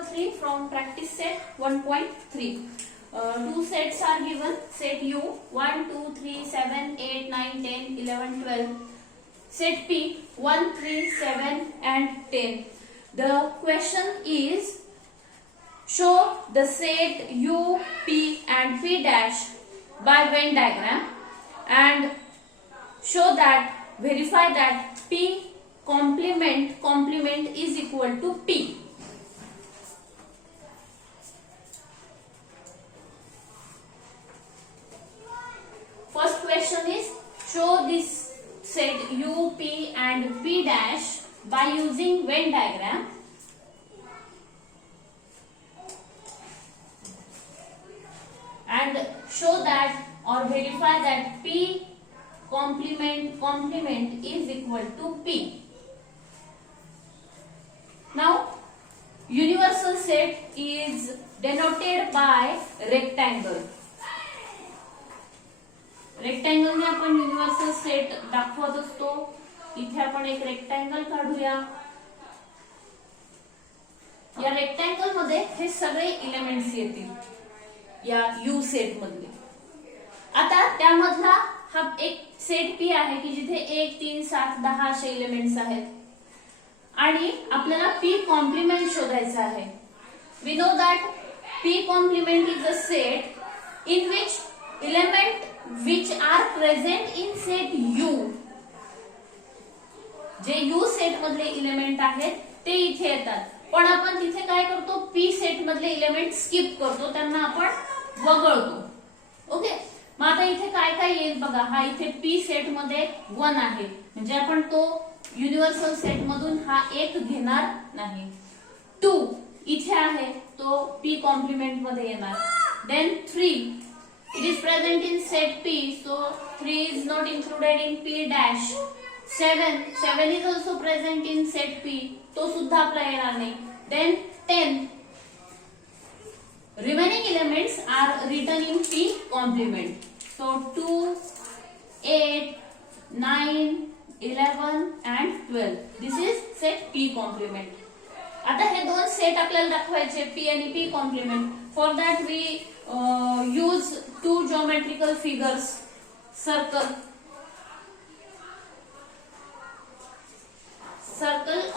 number 3 from practice set 1.3. Two sets are given. Set U 1, 2, 3, 7, 8, 9, 10, 11, 12. Set P 1, 3, 7 and 10. The question is, show the set U, P and P dash by Venn diagram and show that, verify that P complement is equal to P. First question is, show this set U, P and P dash by using Venn diagram and show that or verify that P complement is equal to P. Now, universal set is denoted by rectangle. Rectangle ने आपण universal set दाखवत असतो. इथे आपण एक rectangle काढूया. या rectangle मध्ये हे सगळे एलिमेंट्स येतील या यू सेट मधले. आता त्यामधला हा एक सेट पी आहे की जिथे 1, 3, 7, 10 असे एलिमेंट्स आहेत आणि आपल्याला पी कॉम्प्लिमेंट शोधायचा आहे. We know that P complement is a set in which element which are present in set U. जे U सेट मधले एलिमेंट आहेत ते इथे येतात, पण आपण तिथे काय करतो, P सेट मधले एलिमेंट स्किप करतो, त्यांना आपण वगळतो. ओके, मग आता इथे काय काय येईल बघा. हा इथे P सेट मध्ये 1 आहे, म्हणजे आपण तो युनिव्हर्सल सेट मधून हा एक घेणार नाही. 2 इथे आहे, तो P कॉम्प्लिमेंट मध्ये येणार. Then 3 it is present in set P, so 3 is not included in P dash. 7 is also present in set P, तो सुद्धा आपला येणार नाही. Then 10 remaining elements are written in P complement. So 2, 8, 9, 11 and 12. This is set P complement. आता हे दोन set आपल्याला दाखवायचे, P आणि P complement. For that we use two geometrical figures, circle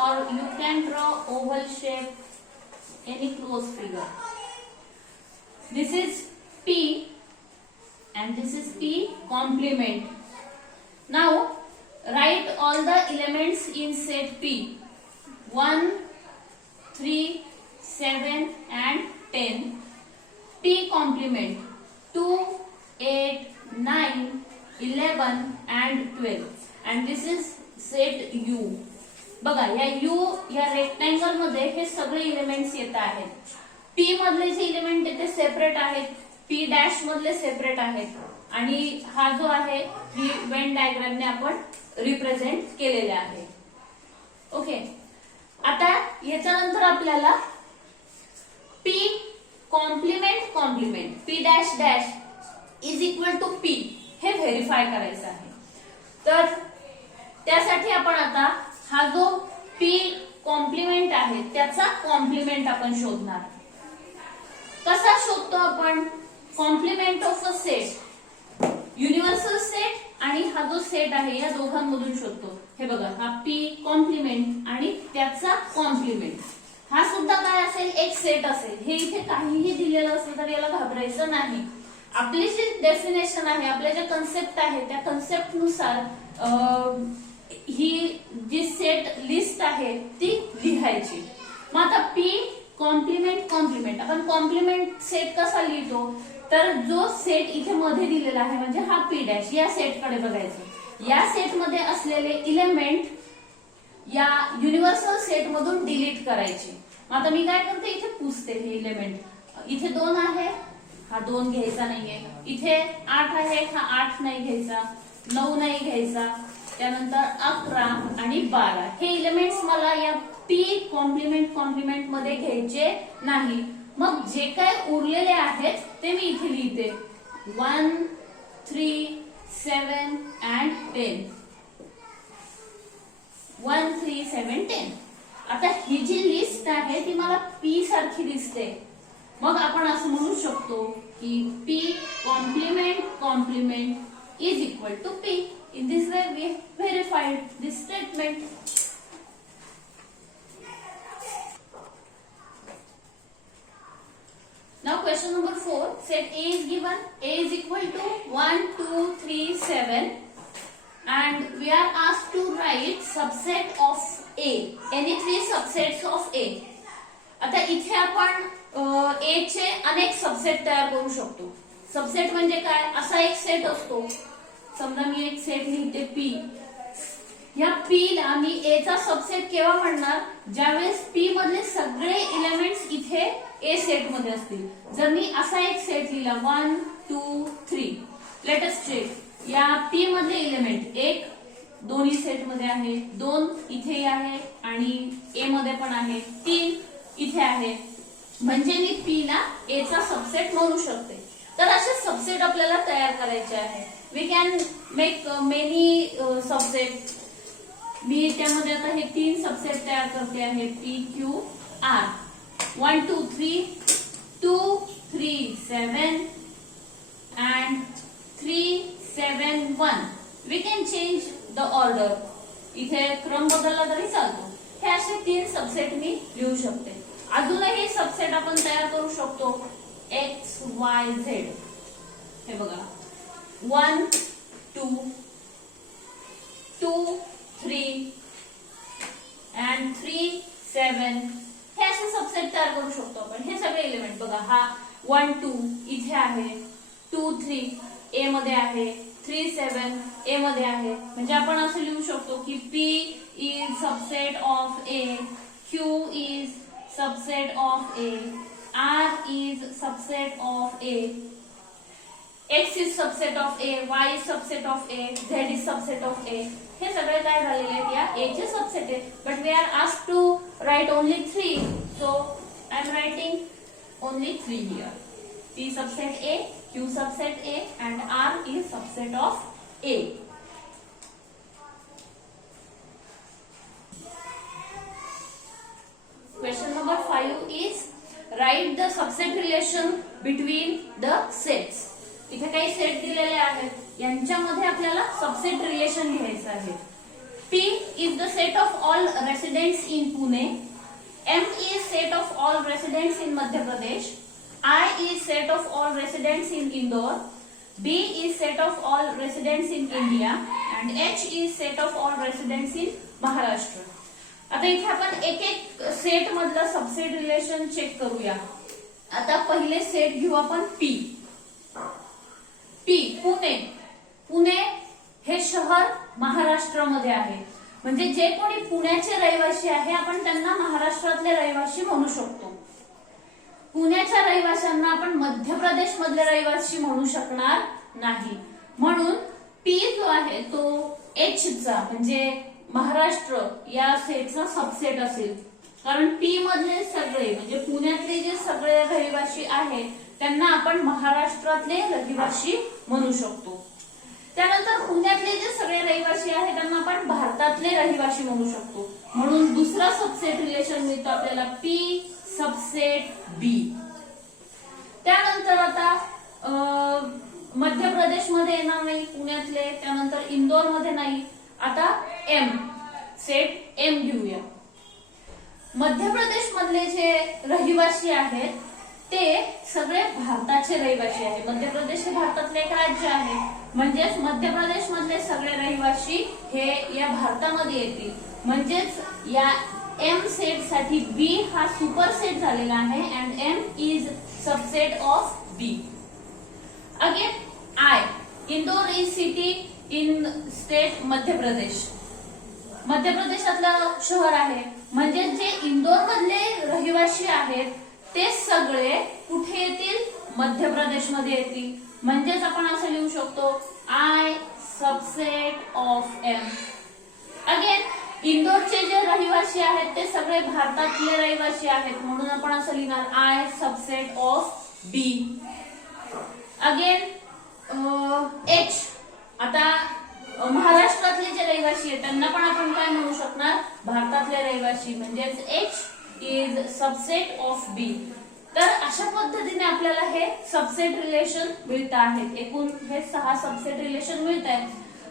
or you can draw oval shape, any close figure. This is P and this is P complement. Now write all the elements in set P. 1, 3, 7 and 10. P complement 2, 8, 9, 11 and 12 and this is set U. बघा या U या rectangle मध्ये हे सगळे elements येत आहेत. P मधले जे एलिमेंट ते सेपरेट आहेत, P डॅश मधले सेपरेट आहेत आणि हा जो आहे ही वेन डायग्रामने आपण रिप्रेझेंट केलेले आहे. ओके, आता याच्यानंतर आपल्याला P complement P dash dash is equal to P हे व्हेरीफाय करायचं आहे. तर त्यासाठी आपण आता हा जो P कॉम्प्लिमेंट आहे त्याचा कॉम्प्लिमेंट आपण शोधणार. कसा शोधतो आपण? Complement of a set, universal set आणि हा जो सेट आहे या दोघांमधून शोधतो. हे बघा, हा P कॉम्प्लिमेंट आणि त्याचा कॉम्प्लिमेंट हा सुद्धा काय असेल, एक सेट असेल. हे इथे काहीही दिलेलं असेल तर याला घाबरायचं नाही. आपली जी डेफिनेशन आहे, आपल्या ज्या कन्सेप्ट आहे त्या कन्सेप्ट नुसार ही जी सेट लिस्ट आहे ती लिहायची. मग आता P कॉम्प्लिमेंट आपण कॉम्प्लिमेंट सेट कसा लिहितो, तर जो सेट इथे मध्ये दिलेला आहे म्हणजे हा P डॅश, या सेटकडे बघायचं. या सेट मध्ये असलेले इलेमेंट या युनिव्हर्सल सेट मधून डिलीट करायचे. आता मी काय करते, इथे पुसते हे एलिमेंट. इथे 2 आहे, हा 2 घ्यायचा नाहीये. इथे 8 आहे, हा 8 नाही घ्यायचा. 9 नाही घ्यायचा. त्यानंतर 11 आणि 12 हे एलिमेंट्स मला या P कॉम्प्लिमेंट मध्ये घ्यायचे नाही. मग जे काय उरलेले आहेत ते मी इथे लिहिते. 1, 3, 7 and 10. 1, 3, 7, 10. आता ही जी लिस्ट आहे ती मला पी सारखी दिसते, मग आपण असं म्हणू शकतो की P complement complement is equal to P. In this way we verified this statement. Now question number 4, set A is given, A is equal to 1, 2, 3, 7 and we are asked to write subset of A, any three subsets of A. आता इथे आपण A चे अनेक subset तयार करू शकतो. Subset म्हणजे काय, असा एक सेट असतो, समजा मी एक सेट लिहिते P. या P ला मी A चा सबसेट केव्हा म्हणणार, ज्यावेळेस P मधले सगळे एलिमेंट्स इथे A सेट मध्ये असतील. जर मी असा एक सेट लिहिला 1, 2, 3, लेट अस चेक. या P मधले एलिमेंट एक दोन्ही सेट मध्ये आहे, 2 इथे आहे आणि A मध्ये पण आहे, 3 इथे आहे, म्हणजे मी P ला A चा सबसेट म्हणू शकते. तर असे सबसेट आपल्याला तयार करायचे आहे. We can make many subset. मी त्यामध्ये आता हे 3 सबसेट तयार करते आहे, P, Q, R. 1, 2, 3, 2, 3, 7 and 3, 7, 1. We can change the order. इथे क्रम बदलला तरी चालतो. हे असे 3 सबसेट मी लिहू शकते. अजूनही सबसेट आपण तयार करू शकतो, X, Y, Z. हे बघा 1, 2, 2, 3 and 3, 7. हे असे सबसेट तयार करू शकतो आपण. हे सगळे एलिमेंट बघा, हा 1, 2 इथे आहे, 2, 3 A मध्ये आहे, 3, 7 A मध्ये आहे. म्हणजे आपण असं लिहू शकतो की P is subset of A, Q is subset of A, R is subset of A, X is subset of A, Y is subset of A, Z is subset of A. हे सगळे काय झालेले आहेत, या A चे subset आहेत. But we are asked to write only 3, so I am writing only 3 here. P subset A, Q subset A and R is subset of A. Question number 5 is write the subset relation between the sets. इथे काही set दिलेले आहेत, यांच्यामध्ये आपल्याला subset relation घ्यायचं आहे. P is the set of all residents in Pune, M is set of all residents in Madhya Pradesh, I is set of all residents in Indore, B is set of all residents in India and H is set of all residents in Maharashtra. आता इथे आपण एक एक set मधलं subset relation check करूया. आता पहिले set घेऊ आपण P. पुणे. पुणे हे शहर महाराष्ट्रामध्ये आहे, म्हणजे जे कोणी पुण्याचे रहिवासी आहे आपण त्यांना महाराष्ट्रातले रहिवासी म्हणू शकतो. पुण्याच्या रहिवाशांना आपण मध्य प्रदेश मधले रहिवासी म्हणू शकणार नाही. म्हणून P जो आहे तो H चा म्हणजे महाराष्ट्र या सेटचा सबसेट असेल, कारण P मधले सगळे म्हणजे पुण्यातले जे सगळे रहिवासी आहेत त्यांना आपण महाराष्ट्रातले रहिवासी म्हणू शकतो. त्यानंतर पुण्यातले जे सगळे रहिवासी आहेत त्यांना आपण भारतातले रहिवासी म्हणू शकतो. म्हणून दुसरा सबसेट रिलेशन मिळतो आपल्याला P सबसेट B. त्यानंतर आता मध्य प्रदेश मध्ये येणार नाही पुण्यातले, त्यानंतर इंदोर मध्ये नाही. आता M सेट M घेऊया. मध्य प्रदेश मधले जे रहिवासी आहेत ते सगळे भारताचे रहिवासी आहेत. मध्य प्रदेश हे भारतातले एक राज्य आहे, म्हणजेच मध्य प्रदेश मधले सगळे रहिवासी हे या भारतामध्ये येतील. म्हणजेच या M सेट साठी B हा सुपर सेट झालेला आहे and M is subset of B. Again I, Indore is city in state Madhya Pradesh. मध्य प्रदेशातलं शहर आहे, म्हणजे जे इंदोर मधले रहिवासी आहेत ते सगळे कुठे येतील, मध्य प्रदेश मध्ये येतील. म्हणजेच आपण असं लिहू शकतो I subset of M. Again इंदोरचे जे रहिवासी आहेत ते सगळे भारतातले रहिवासी आहेत, म्हणून आपण असं लिहिणार I subset of B. Again H, आता महाराष्ट्रातले जे रहिवासी आहेत त्यांना पण आपण काय म्हणू शकणार, भारतातले रहिवासी, म्हणजेच H इज सबसेट ऑफ बी. तर अशा पद्धतीने आपल्याला हे सबसेट रिलेशन मिळत आहेत. एकूण हे 6 सबसेट रिलेशन मिळत आहेत.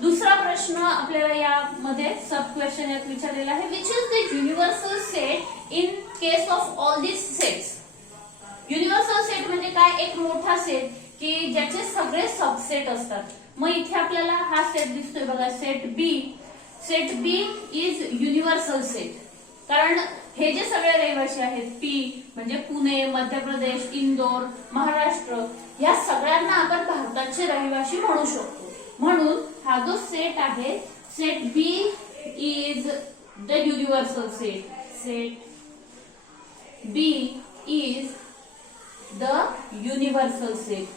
दुसरा प्रश्न आपल्याला यामध्ये सब क्वेश्चन यात विचारलेला आहे, which is the universal set in case of all this sets. Universal set म्हणजे काय, एक मोठा सेट की ज्याचे सगळे सबसेट असतात. मग इथे आपल्याला हा सेट दिसतोय बघा, set B. Set B is universal set, कारण हे जे सगळे रहिवासी आहेत, पी म्हणजे पुणे, मध्य प्रदेश, इंदोर, महाराष्ट्र, या सगळ्यांना आपण भारताचे रहिवासी म्हणू शकतो. म्हणून हा जो सेट आहे, set B is the universal set. Set B is the universal set.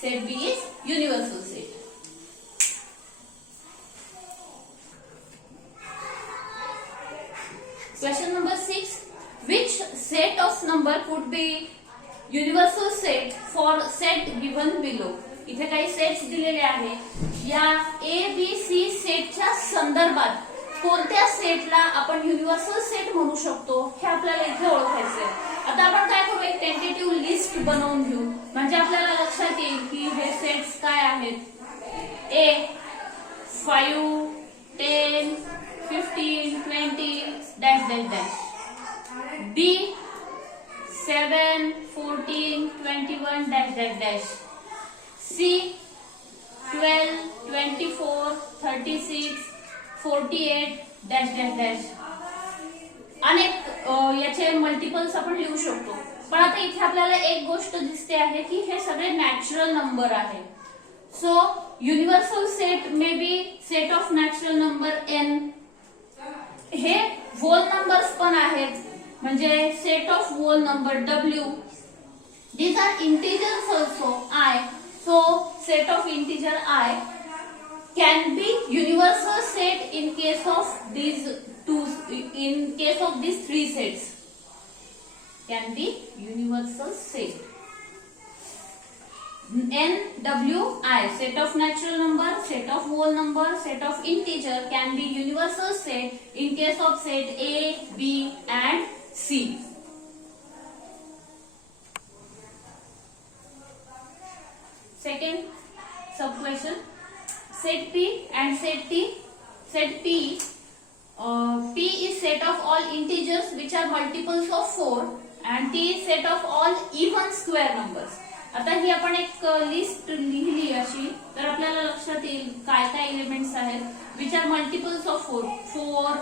Set B is universal set. Question number 6. Which set of number could be universal set for set given below? इथे काही sets दिलेले आहे. या A, B, C सेटच्या संदर्भात कोणत्या सेटला आपण universal set म्हणू शकतो हे आपल्याला इथे ओळखायचं आहे. आता आपण काय करू, एक टेंटेटिव्ह लिस्ट बनवून घेऊ, म्हणजे आपल्याला लक्षात येईल की हे सेट्स काय आहेत. A 5, 10, 15, 20 dash dash dash. B 7, 14, 21 dash dash dash. C 12, 24, 36, 48 dash dash dash. अनेक याचे मल्टिपल्स आपण लिहू शकतो. पण आता इथे आपल्याला एक गोष्ट दिसते आहे की हे सगळे नॅचरल नंबर आहे. So universal set may be set of natural number n. हे होल नंबर्स पण आहेत, म्हणजे set of whole number w. These are integers also i. So set of integer i can be universal set in case of these three sets. Can be universal set. N, W, I, set of natural number, set of whole number, set of integer can be universal set in case of set A, B and C. Second sub question. Set P and set T. Set P, P is set of all integers which are multiples of 4 and T is set of all even square numbers. आता ही आपण एक list लिहिली अशी, तर आपल्याला लक्षात येईल काय काय एलिमेंट्स आहेत which are multiples of 4. 4,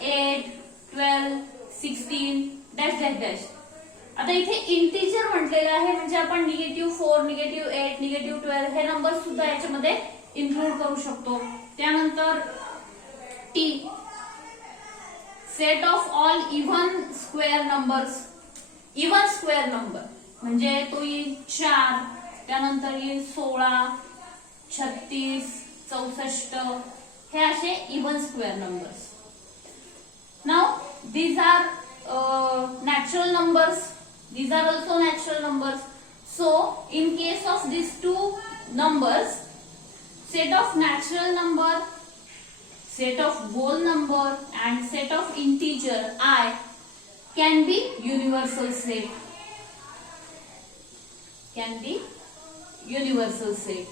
8, 12, 16 dash dash dash. आता इथे इंटिजर म्हटलेलं आहे, म्हणजे आपण -4, -8, -12 हे नंबर सुद्धा याच्यामध्ये इन्क्लूड करू शकतो. त्यानंतर T set of all even square numbers. Even square number म्हणजे तो येईल 4, त्यानंतर येईल 16, 36, 64 हे असे even square numbers. Now these are natural numbers. These are also natural numbers. So in case of these two numbers, set of natural number, set of whole number and set of integer I can be universal set. Can be universal set.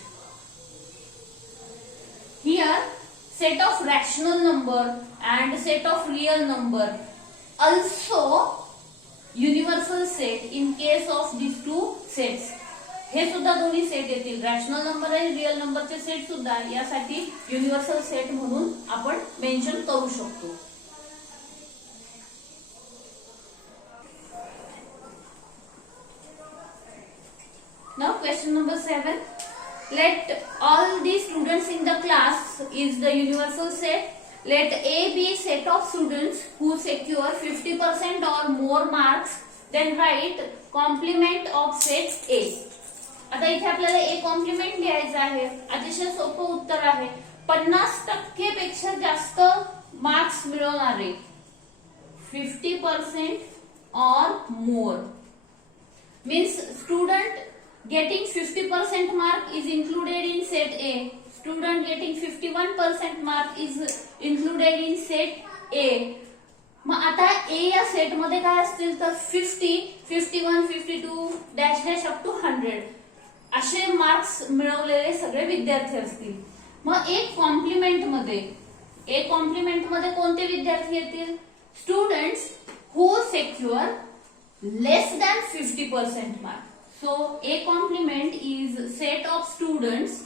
Here set of rational number and set of real number also universal set in case of these two sets. हे सुद्धा दोन्ही set येतील, rational number आणि real नंबरचे set सुद्धा यासाठी universal set म्हणून आपण मेन्शन करू शकतो. Now question number 7. Let all the students in the class is the universal set. Let A be set of students who secure 50% or more marks. Then write complement of set A. आता इथे आपल्याला A complement लिहायचं आहे. अतिशय सोपं उत्तर आहे. 50% पेक्षा जास्त मार्क्स मिळवणारे 50% or more means student getting 50% mark is included in set A. Student getting 51% mark is included in set A. मग आता ए या सेट मध्ये काय असतील तर 50, 51, 52 डॅश डॅश अप टू 100 असे मार्क्स मिळवलेले सगळे विद्यार्थी असतील. मग एक कॉम्प्लिमेंट मध्ये कोणते विद्यार्थी येतील? Students who secure less than 50% mark. So A complement is set of students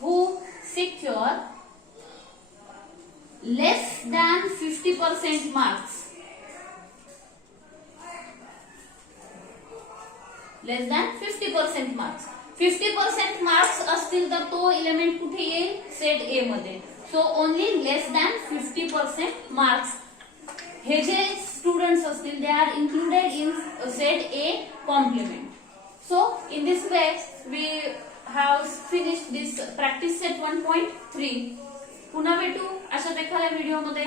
who secure less than 50% marks. Less than 50% marks. 50% marks असतील तर तो एलिमेंट कुठे येईल? सेट ए मध्ये. So only less than 50% marks हे जे स्टुडंट्स असतील they are included in set A complement. So in this way we have finished this practice set 1.3. पुन्हा भेटू अशाच एखाद्या व्हिडिओ मध्ये.